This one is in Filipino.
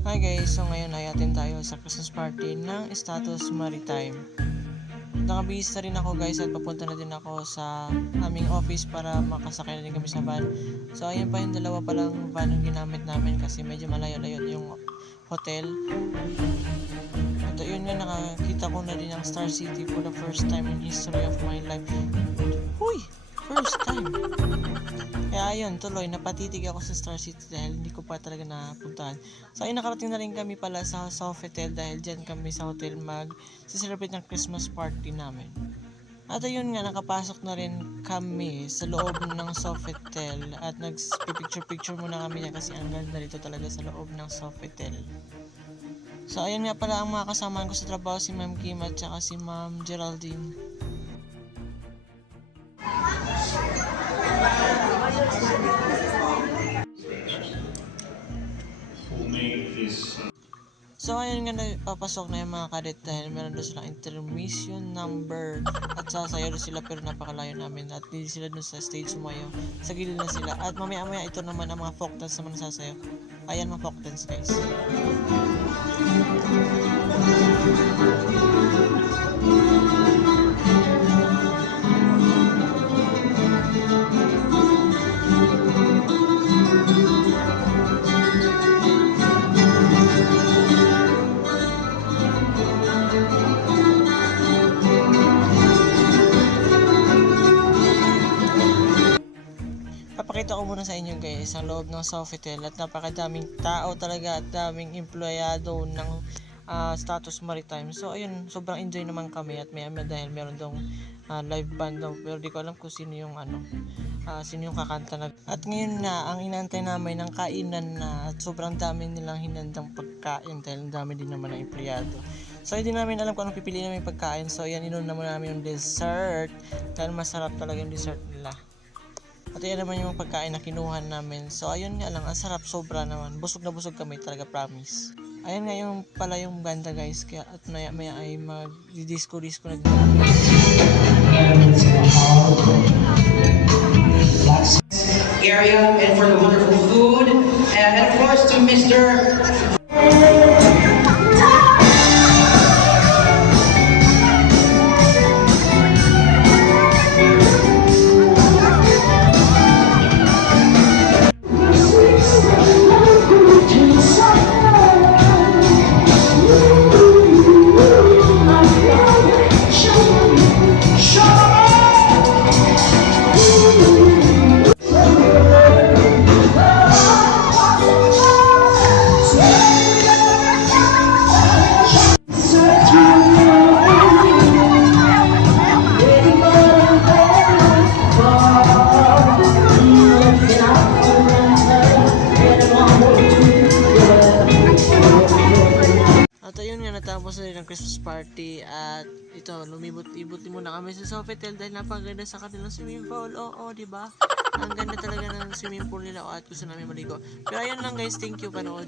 Hi guys, so ngayon ay atin tayo sa Christmas party ng Status Maritime. Nakabihis na rin ako guys at papunta na din ako sa aming office para makasakay na din kami sa van. So ayun pa yung dalawa palang van ang ginamit namin kasi medyo malayo-layo yung hotel. At yun nga, nakakita ko na din ang Star City for the first time in history of my life. Huy! First time! Kaya ayun, tuloy, napatitig ako sa Star City dahil hindi ko pa talaga napuntahan. So ayun, nakarating na rin kami pala sa Sofitel dahil dyan kami sa hotel mag-celebrate ng Christmas party namin. At ayun nga, nakapasok na rin kami sa loob ng Sofitel at nag-picture-picture muna kami yan kasi ang ganda dito talaga sa loob ng Sofitel. So ayun nga pala ang mga kasama ko sa trabaho, si Ma'am Kim at saka si Ma'am Geraldine. So ayun nga, papasok na yung mga kadet dahil meron doon silang intermission number at sasayaw doon sila pero napakalayo namin at hindi sila doon sa stage sumayaw, sa gilid na sila at mamaya ito naman ang mga folk dance naman sasayaw. Ayan mga folk dance guys. Papakita ko muna sa inyo guys ang loob ng Sofitel at napakadaming tao talaga at daming empleyado ng Status Maritime. So ayun, sobrang enjoy naman kami at may dahil meron dong live band daw pero di ko alam kung sino yung sino yung kakanta na. At ngayon na ang inaantay namin ng kainan na at sobrang dami nilang hinandang pagkain dahil ang dami din naman ng empleyado. So hindi namin alam kung anong pipiliin namin pagkain. So yan, inuna muna namin yung dessert dahil masarap talaga yung dessert nila. At yan naman yung pagkain na kinuha namin. So ayun nga lang, ang sarap, sobra naman. Busog na busog kami talaga, promise. Ayun nga yung pala yung banda guys. Kaya at maya ay mag-disco na din. Area and for the wonderful food and of course to Mr. Natapos na rin ang Christmas party at ito, lumibot-ibot muna kami sa Sofitel dahil napaganda sa kanilang swimming pool. Oo, diba? Ang ganda talaga ng swimming pool nila at gusto namin maligo. Pero ayun lang guys, thank you panood.